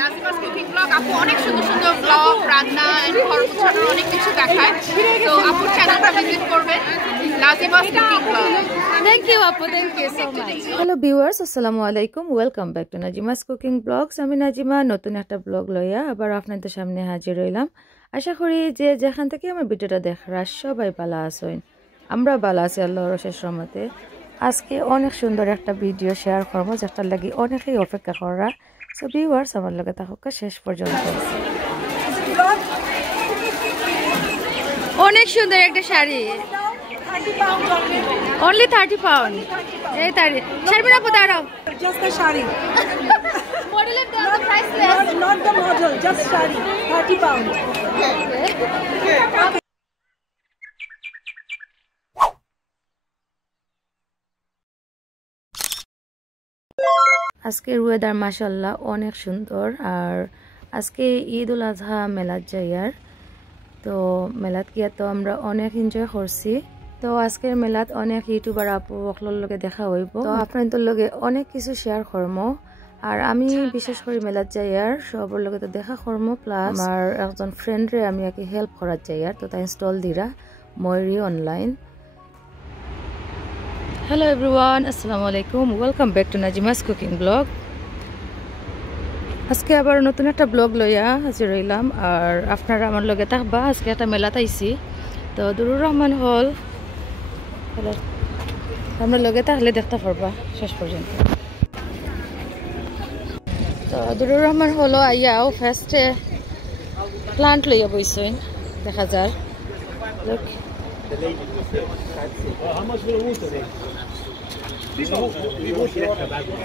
Nazima's cooking blog আপু অনেক সুন্দর সুন্দর ব্লগ রান্না এন্ড ঘর গোছানোর অনেক কিছু দেখায় তো আপুর চ্যানেলটা ভিজিট করবেন Nazima's cooking blog Thank you Apu, thank you so much. Hello viewers, assalamu alaikum, welcome back to Najima's Cooking Vlogs. আমি নাজিমা নতুন একটা ব্লগ লইয়া আবার আপনাদের সামনে হাজির হইলাম। আশা করি যে যেখান থেকে আমার ভিডিওটা দেখরা সবাই ভালো আছেন। আমরা ভালো আছি আল্লাহর অশেষ রহমতে। আজকে অনেক সুন্দর একটা ভিডিও শেয়ার করব যেটা লাগি অনেকেই অপেক্ষা করা। সো ভিউয়ার্স আমার লগে থাকুক শেষ পর্যন্ত। অনেক সুন্দর একটা sari. Only 30 pound. Hey, 30. Sharmina, putaro. Just the shari. Model of the price less. Not the model, just shari. 30 pound. Okay. আজকের ওয়েদার মাশাআল্লাহ অনেক সুন্দর আর আজকে ঈদ উল আজহা মেলাত যাইয়ার তো মেলাত গিয়া তো আমরা অনেক এনজয় করছি তো আজকের মেলাত অনেক ইউটিউবার আপু সকলের লগে দেখা হইব তো আপনাদের লগে অনেক কিছু শেয়ার করব আর আমি বিশেষ করে মেলাত যাইয়ার সবার লগে তো দেখা করব প্লাস আমার একজন ফ্রেন্ডরে আমি একে হেল্প করার যাইয়ার তো তাই ইনস্টল দিরা ময়রি online Hello everyone, assalamu alaikum, welcome back to Najima's Cooking Vlog. আজকে আবার নতুন একটা ব্লগ লইয়া হাজির হইলাম আর আপনারা আমার লগে থাকবা আজকে একটা মেলাতে আইছি তো দুরুর রহমান হল আমরা লগে থাকলে দেখতে পারবা শেষ পর্যন্ত তো দুরুর রহমান হলো আইয়াও ফার্স্টে প্লান্ট লইয়া বইছেন দেখা যার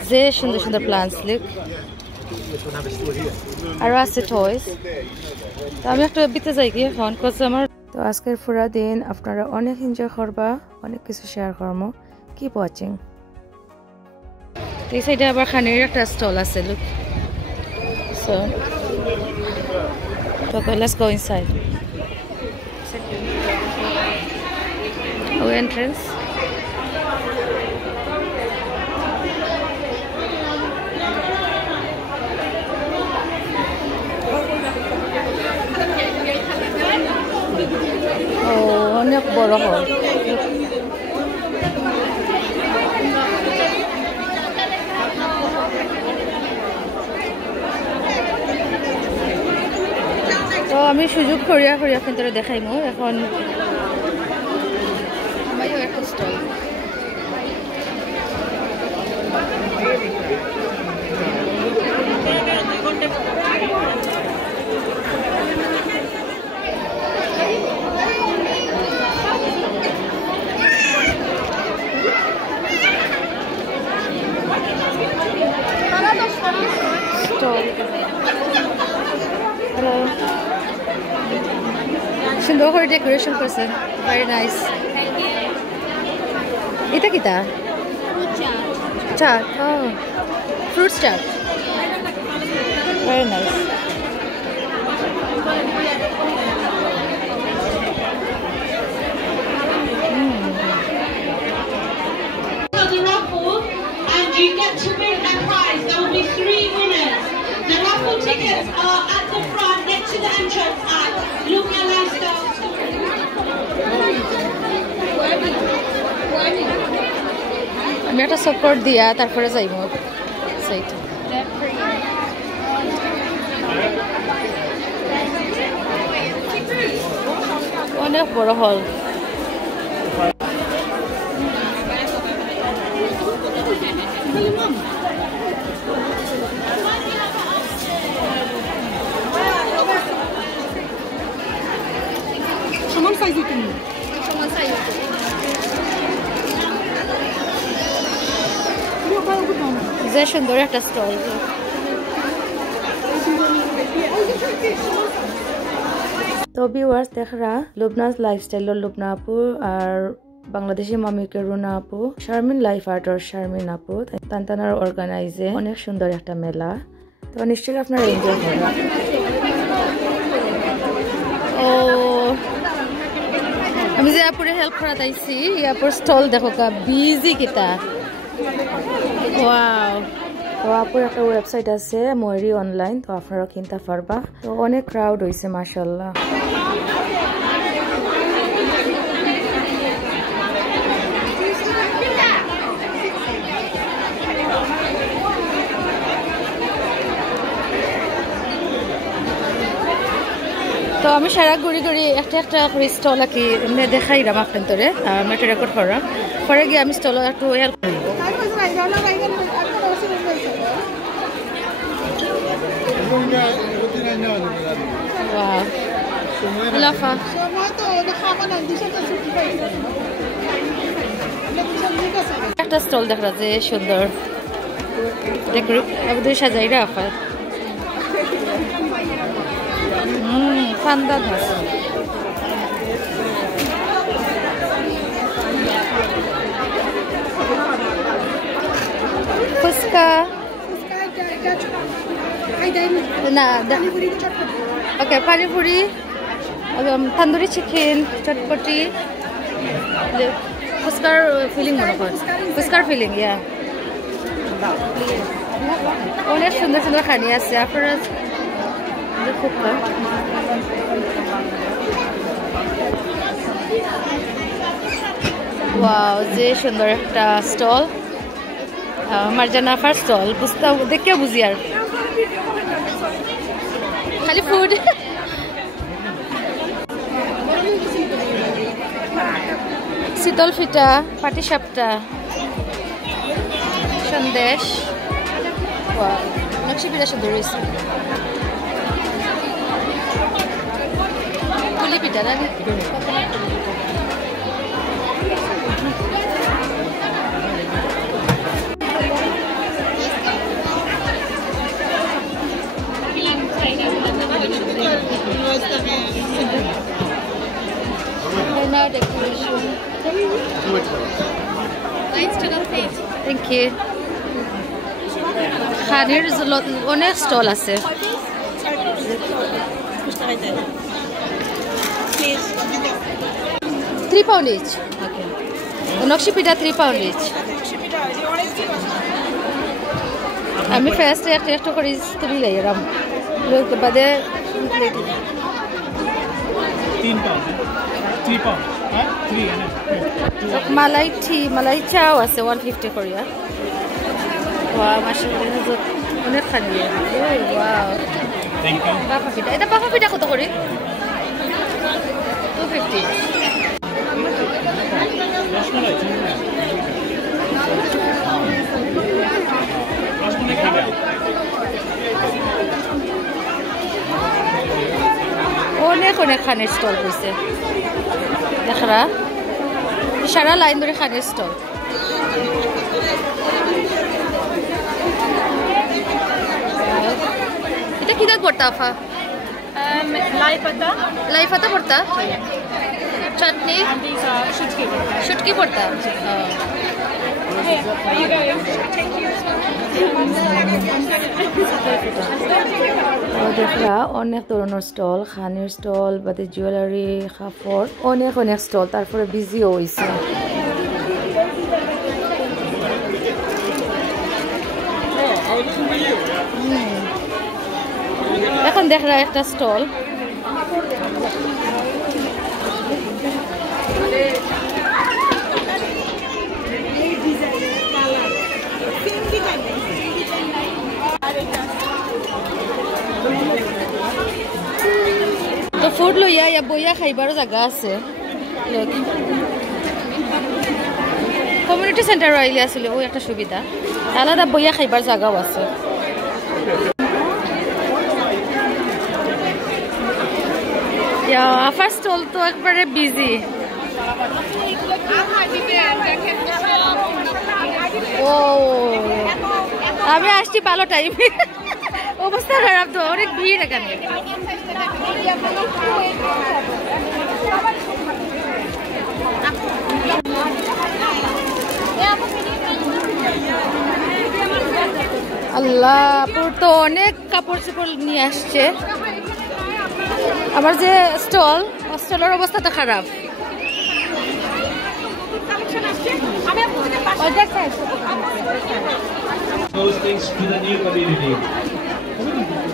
যে সুন্দর সুন্দর প্লান্টস লিখ আর আছে টয়স তো আমি একটা বিতে যাই কি এখন কত আমার তো আজকের পুরা দিন আপনারা অনেক এনজয় করবা অনেক কিছু শেয়ার করবো কিপ ওয়াচিং এই সাইডে আবার খানের একটা স্টল আছে লুক সো তো let's go inside our entrance অনেক বড় হল তো আমি সুযোগ করিয়া কিন্তু দেখাইমু এখন একটা স্টল সুন্দর করে ডেকোরেশন করছে ভেরি নাইস এটা কিটা চাট ও fruit chaat very nice You get to win a prize. There will be 3 winners. The raffle tickets are at the front next to the entrance at Lumia Lifestyle Store. আমি একটা support দিয়া তারপরে যাইব সেইটা অনেক বড় হল সমান সাইজে তুমি সমান সাইজ যে সুন্দর একটা স্টল তো ভিউয়ার্স দেখরা লুবনাস লাইফস্টাইলের লুবনা আপু আর বাংলাদেশি মামিকে রুনা আপু শারমিন লাইফ আর্টর শারমিন আপু তান্তানার অর্গানাইজে অনেক সুন্দর একটা মেলা তো নিশ্চয়ই আপনারা এনজয় করবেন ও আমি যে আপুরে হেল্প করা তাইছি আপুর স্টল দেখো কা বিজি কিতা ওয়াও তো আপুর একটা ওয়েবসাইট আছে ময়ূরী অনলাইন, তো আপনারা কিনতে পারবা। তো অনেক ক্রাউড হয়েছে মাশাআল্লাহ। তো আমি সারা ঘুরি ঘুরি একটা একটা করে স্টল কি এমনি দেখাইলাম আপনার তোরে, আমি একটা রেকর্ড করলাম, পরে গিয়ে আমি স্টল একটু হেল্প করি। একটা স্টল দেখা যে সুন্দর ডেকোরেট সাজাই রাখা, ফান্দা ঘাস। ফুচকা না, ওকে পানিপুরি, তন্দুরি চিকেন, চটপটি, ফুচকার ফিলিং মনে কর, ফুচকার ফিলিং, ইয়া অনেক সুন্দর সুন্দর খানি আছে আপনারা খুব। ওয়াও, যে সুন্দর একটা স্টল, মার্জানাফার স্টল, বুঝতে দেখে বুঝি আর খালি ফুড। শীতল ফিটা, পাটি সাপটা, সন্দেশ, নকশি পিঠা সুন্দর রয়েছে, পুলি পিঠা না decoration. Thank you. খানের অনেক স্টল আছে। 3 pound each. Okay. নকশি পিঠা 3 pound each. আমি ফার্স্ট একটা করে তুমি লাইরাম লোক বাদে 3 pound 3 pound হ্যাঁ 3 না মালাই চাও আছে 150 করিয়া। ওয়া মাশাআল্লাহ অনেক খানি। Wow, thank you. Bhapa pitha, এটা বাফা পিঠা কত করে? 250। রসমালাই খাবে। অনেক অনেক খানের স্টল হয়েছে দেখা, সারা লাইন ধরে খানের স্টল। এটা কি দাঁত পড়তা আফা? লাই পাতা পড়তা, চাটনি, শুটকি পড়তা। দেখলা অনেক ধরনের স্টল, খানের স্টল বাদে জুয়েলারি, কাপড়, অনেক অনেক স্টল, তারপরে বিজিও হয়েছে। এখন দেখলা একটা স্টল, তো ফুড লইয়া ইয়া বইয়া খাইবারও জায়গা আছে। কমিউনিটি সেন্টার আইলে আসলে ওই একটা সুবিধা, আলাদা বইয়া খাইবার জায়গাও আছে। আফার স্টল তো একবারে বিজি। ও আমি আসছি ভালো টাইমে, অবস্থা খারাপ তো, অনেক ভিড় এখানে। আল্লাহ, আপুর তো অনেক কাপড় চোপড় নিয়ে আসছে। আমার যে স্টলের অবস্থা তো খারাপ। those things to the new community.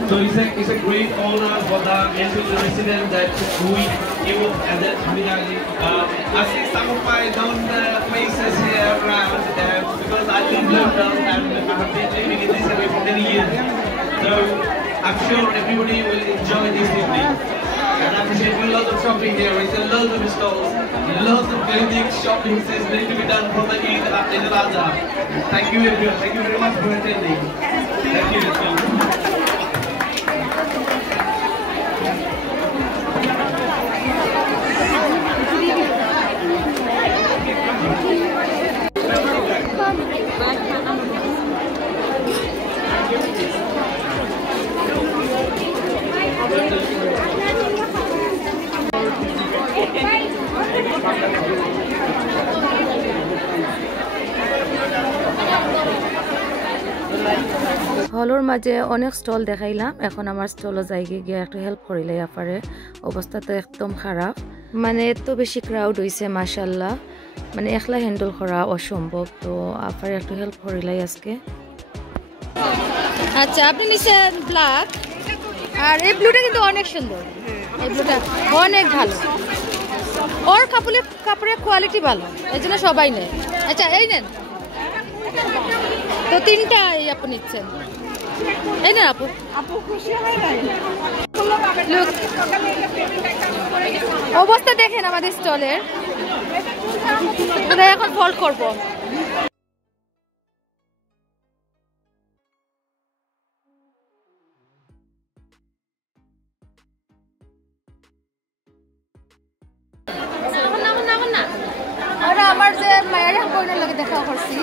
So it's a great honor for the NPL resident that we give and that we I see some of my known faces here around because I live in London and I have been living in this area for many years. So I'm sure everybody will enjoy this evening. And I appreciate a lot of shopping here. It's a lot of stalls, lots of clothing shopping is need to be done for the Eid al-Adha. Thank you everyone. Thank you very much for attending. Thank you. হলর মাঝে অনেক stall দেখাইলাম এখন আমার স্টলও জায়গায় গিয়ে একটু help করিলে আপারে অবস্থা তো একদম খারাপ মানে এত বেশি ক্রাউড হইছে মাশাআল্লাহ মানে একলা হ্যান্ডেল করা অসম্ভব তো আপারে একটু হেল্প করিলাই আজকে আচ্ছা আপনি নিছেন ব্ল্যাক আর এই ব্লুটা কিন্তু অনেক সুন্দর এই ব্লুটা অনেক ভালো ওর কাপড়ের কোয়ালিটি ভালো এজন্য সবাই নেয় আচ্ছা এই নেন তো তিনটা এই আপনি নিচ্ছেন এই না আপু আপু খুশি হয় না অবস্থা দেখেন আমাদের স্টলের আমরা এখন ফল্ট করব আমার যে মায়ের বইনের লগে দেখা করছি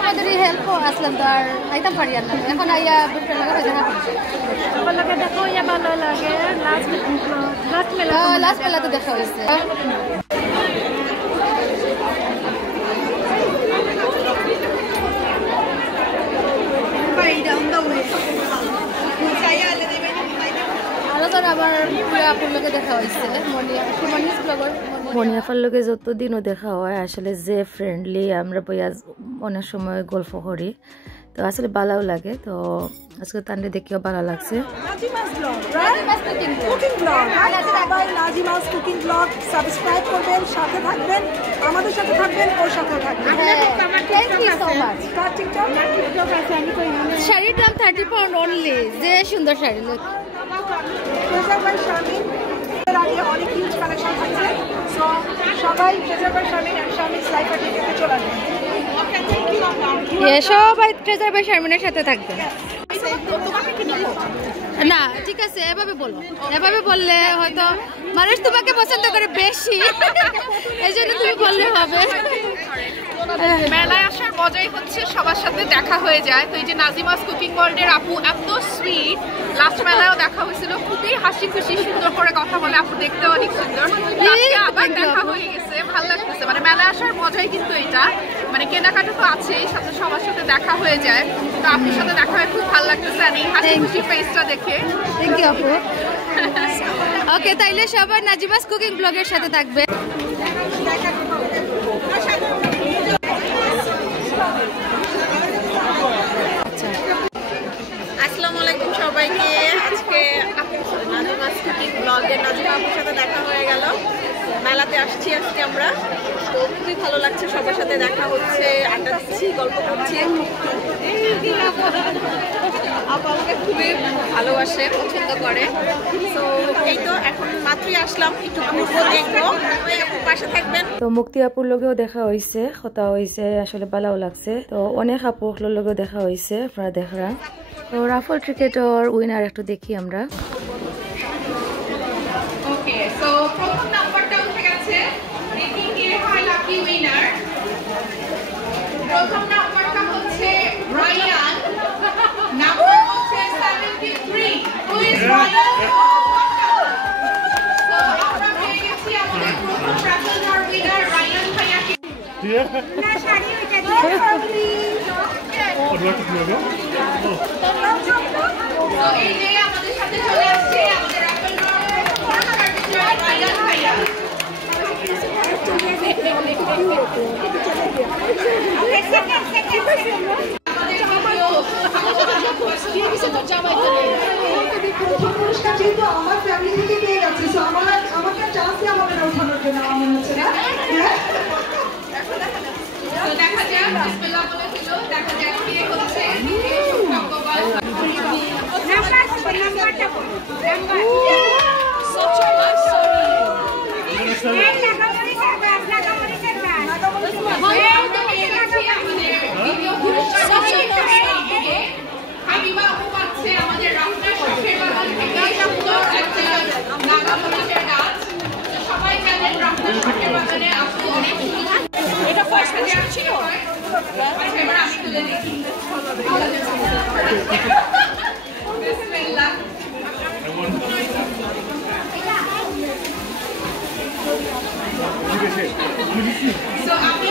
আমাদের হেল্প আসলাম তো আর আইতাম পারি আর না এখন আইয়া বুটের লগে দেখা করছি আমার লগে দেখো ইয়া ভালো লাগে লাস্ট মেলাতে দেখা হয়েছে মনিয়াফার লগে যতদিনও দেখা হয় আসলে যে ফ্রেন্ডলি আমরা বইয়া অনেক সময় গল্প করি তো আসলে ভালোও লাগে তো আজকে তান্ডে দেখিও ভালো লাগছে নাজিমাস কুকিং ব্লগ সাবস্ক্রাইব করবেন সাথে থাকবেন আমাদের সাথে থাকবেন ওর সাথে থাকবেন শাড়ির দাম 30 পাউন্ড অনলি যে সুন্দর শাড়ি লোক অনেক হিউজ কালেকশন থাকছে সো সবাই treasure by Sharmin and Sharmin's life আর্টিকেলে চলে আসবেন সবাই ট্রেজার বাই শারমিনের সাথে থাকবেন না ঠিক আছে এভাবে বলো এভাবে বললে হয়তো মানুষ তোমাকে পছন্দ করে বেশি এই জন্য তুমি বললে হবে মেলায় আসার মজাই হচ্ছে সবার সাথে দেখা হয়ে যায় তো এই যে নাজিমাস কুকিং ওয়ার্ল্ডের আপু এত সুইট লাস্ট মেলায়ও দেখা হয়েছিল খুবই হাসি খুশি সুন্দর করে কথা বলে আপু দেখতে অনেক সুন্দর আজকে আবার দেখা হয়ে গেছে ভালো লাগতেছে মানে মেলায় আসার মজাই কিন্তু এটা মানে কেনাকাটা তো আছেই সাথে সবার সাথে দেখা হয়ে যায় তো আপুর সাথে দেখা হয়ে খুব ভালো লাগতেছে আর এই হাসি খুশি ফেসটা দেখে থ্যাংক ইউ আপু ওকে তাইলে সবাই নাজিমাস কুকিং ব্লগের সাথে থাকবে আসসালামু আলাইকুম সবাইকে আজকে নাজিমাস কুকিং ব্লগের নাজিমা আপুর সাথে দেখা হয়ে গেল মেলাতে আসছি আজকে আমরা তো খুবই ভালো লাগছে সবার সাথে দেখা হচ্ছে আড্ডা দিচ্ছি গল্প করছি আপু আমাকে খুবই ভালোবাসে পছন্দ করে তো এই তো এখন মাত্রই আসলাম একটু ঘুরবো দেখবো পাশে থাকবেন তো মুক্তি আপুর লগেও দেখা হয়েছে কথা হয়েছে আসলে ভালোও লাগছে তো অনেক আপুর লগেও দেখা হয়েছে আপনারা দেখরা তো রাফল ক্রিকেটর উইনার একটু দেখি আমরা ওকে সো প্রথম নাম্বারটা উঠে গেছে দেখি কে হয় লাকি উইনার প্রথম নাম্বারটা হচ্ছে রায়ান নাম্বার হচ্ছে 73 হু ইজ রায়ান সো আমরা পেয়ে গেছি আমাদের প্রথম রাফল ড্র উইনার রায়ান ভাইয়াকে না শাড়ি হয়ে গেছে What do I have to do again? তো এই যে আমাদের সাথে চলে আসছে আমাদের রাফল ড্র রায়ান ভাইয়া আমাদের পুরস্কার যেহেতু আমার ফ্যামিলি থেকে পেয়ে গেছে, সো আমাকে চান্স দিয়ে আমাদের ওঠানোর জন্য আমার মনে হচ্ছে না। দেখা যাক, বিসমিল্লাহ বলে দিল, দেখা যাক কে হচ্ছে হাবিবা আপু পাচ্ছে আমাদের রাফনার শখের বাগান থেকে সুন্দর একটা নাগা মরিচের গাছ। সবাই জানেন রাফনার শখের বাগানে আপু অনেক সুন্দর। এটা পয়সা দেওয়া ছিল। আচ্ছা, এবার আমি তুলে দেখি। বিসমিল্লাহ। So আমি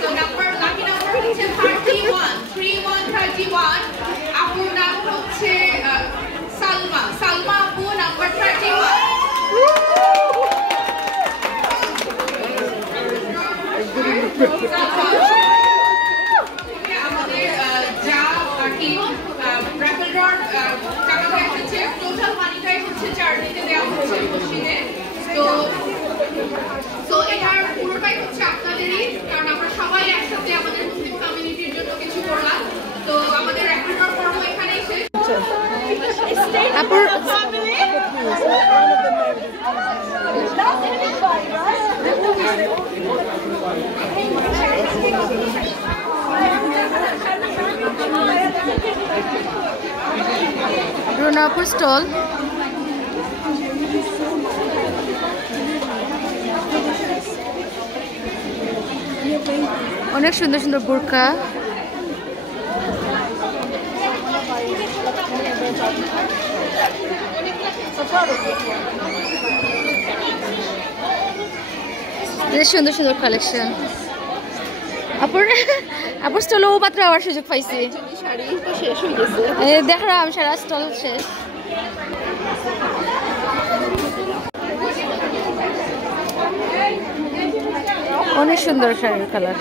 so number lucky number হচ্ছে 31 আপুর নাম হচ্ছে সালমা আপু নাম্বার 31। আমাদের যা টিম রাফেল ড্রর টাকা এসেছে, টোটাল মানিটাই হচ্ছে চার্জিতে দেওয়া হচ্ছে মসজিদে। তো এটার পুরোটাই হচ্ছে আপনাদেরই, কারণ আমরা সবাই একসাথে আমাদের মুসলিম কমিউনিটির জন্য কিছু করলাম। তো আমাদের রাফেল ড্রর পর্ব এখানেই শেষ। রুনাপুর স্টল। অনেক সুন্দর সুন্দর বোরকা। সুন্দর সুন্দর কালেকশন। আপুর স্টলও মাত্র আবার সুযোগ পাইছি। দেখলাম সারা স্টল শেষ। অনেক সুন্দর শাড়ির কালার।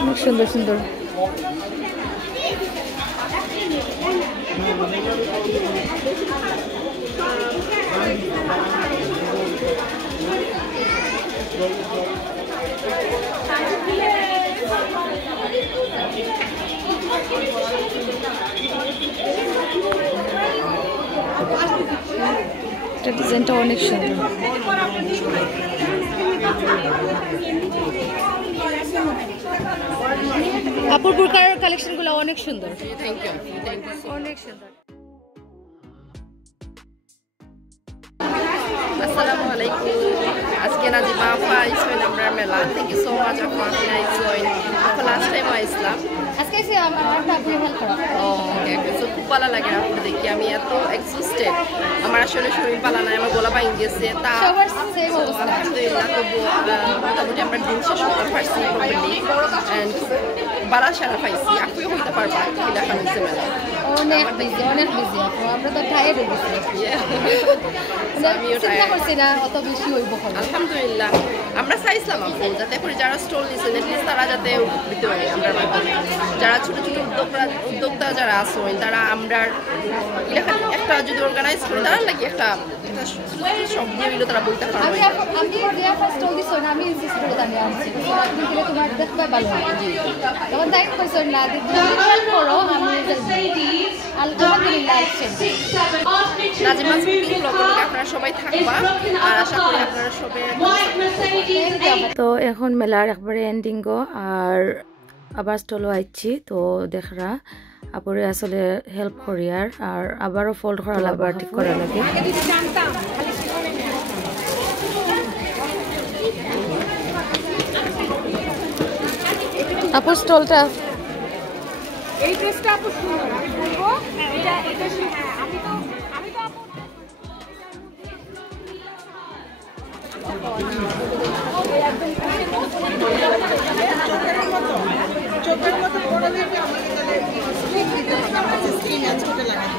অনেক সুন্দর সুন্দর। এটা ডিজাইনটা অনেক সুন্দর। আপুর বুরকার কালেকশনগুলো অনেক সুন্দর। থ্যাংক ইউ অনেক সুন্দর। আসসালামু আলাইকুম। আজকে নাজিমা আপা আইসেন আমরা মেলা। থ্যাংক ইউ সো মাচ আপা, আপনি আইসেন। আপা লাস্ট টাইম আইসলাম। আজকে এসে আমার আপনি হেল্প করা। ওকে সো খুব ভালো লাগে আপনি দেখি। আমি এত এক্সস্টেড, আমার আসলে শরীর ভালো নাই, আমার গলা ভাঙে গেছে। তা আলহামদুলিল্লাহ তবু মোটামুটি আমরা দিন শেষ করতে পারছি প্রপারলি অ্যান্ড খুব বাড়া সারা পাইছি। আপুও হইতে পারবা কি দেখা হচ্ছে মেলা। অনেক বিজি আপু। আমরা তো টায়ার্ড হয়ে গেছি। আমিও চিন্তা করছি না অত বেশি হইব। আলহামদুলিল্লাহ আমরা চাইছিলাম আপু যাতে করে যারা স্টল দিয়েছেন এটলিস্ট তারা যাতে উপকৃত হয় আমরা মাধ্যমে। যারা ছোটো ছোটো উদ্যোক্তা যারা আছেন তারা আমরা একটা যদি অর্গানাইজ করি তারা নাকি একটা সব দিয়ে হইলো তারা বইতে পারবে। আমি ইনসিস্ট করে দাঁড়িয়ে আনছি তোমার দেখতে ভালো হয়। তখন তাই কইছো না করো আমি আলহামদুলিল্লাহ। নাজিমা কুকিং ব্লগে আপনারা সবাই থাকবা আর আশা করি আপনারা সবাই। তো এখন মেলার একবারে এন্ডিং গো আর আবার স্টলও আইছি। তো দেখরা আপুরে আসলে হেল্প করিয়ার আর আবারও ফোল্ড করা লাগবে আর ঠিক করা লাগে আপুর স্টলটা এই ড্রেসটা আপু সুন্দর আমি বলবো এটা আমি তো আপু চোখের মতো বড় দেখে আমাকে তাহলে স্ক্রিন দিতে হবে আমাকে স্ক্রিন আর ছোট লাগাতে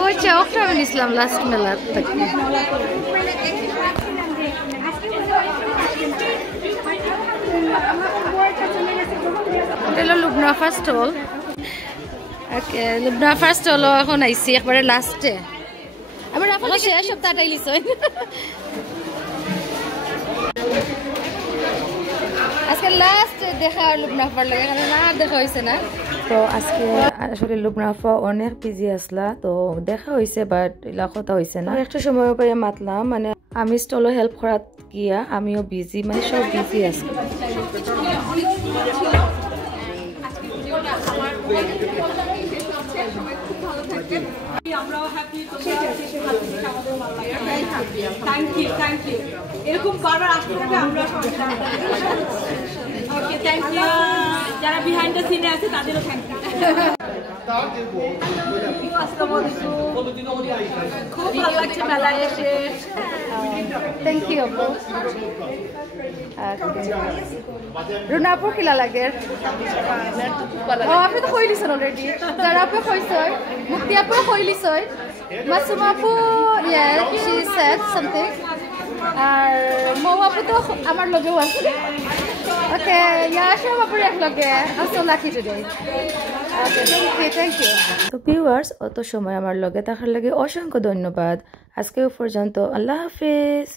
ওই চাওটা আমি নিছিলাম লাস্ট মেলা থেকে লুবনা ফার্স্ট হল লুবনা ফার্স্ট হল এখন আইসি একবারে লাস্টে আমার আপনার শেষ সপ্তাহটাই লিস আজকে লাস্ট দেখা লুবনা ফার লাগে কারণ আর দেখা হয়েছে না তো আজকে আসলে লুবনা আফা অনেক বিজি আসলা তো দেখা হয়েছে বাট এলা কথা হয়েছে না একটা সময় পাই মাতলাম মানে আমি স্টলও হেল্প করাত গিয়া আমিও বিজি মানে সব বিজি আছে থ্যাংক ইউ এরকম বারবার আসতে থাকবে আমরা ওকে থ্যাংক ইউ যারা বিহাইন্ড দ্য সিনে আছে তাদেরও থ্যাংক ইউ খুব ভালো লাগছে মেলায় এসে থ্যাংক ইউ আপু রুনা আপু কিলা লাগে আপনি তো কই দিছেন অলরেডি যারা আপু কইছে মুক্তি আপু কই লিছে মাসুমা আপু she said something আর মৌ আপু তো আমার লগেও আছে ওকে সব আপুর এক লগে আসো লাকি টুডে থ্যাংক ইউ তো ভিউয়ার্স অত সময় আমার লগে থাকার লাগে অসংখ্য ধন্যবাদ আজকে পর্যন্ত আল্লাহ হাফেজ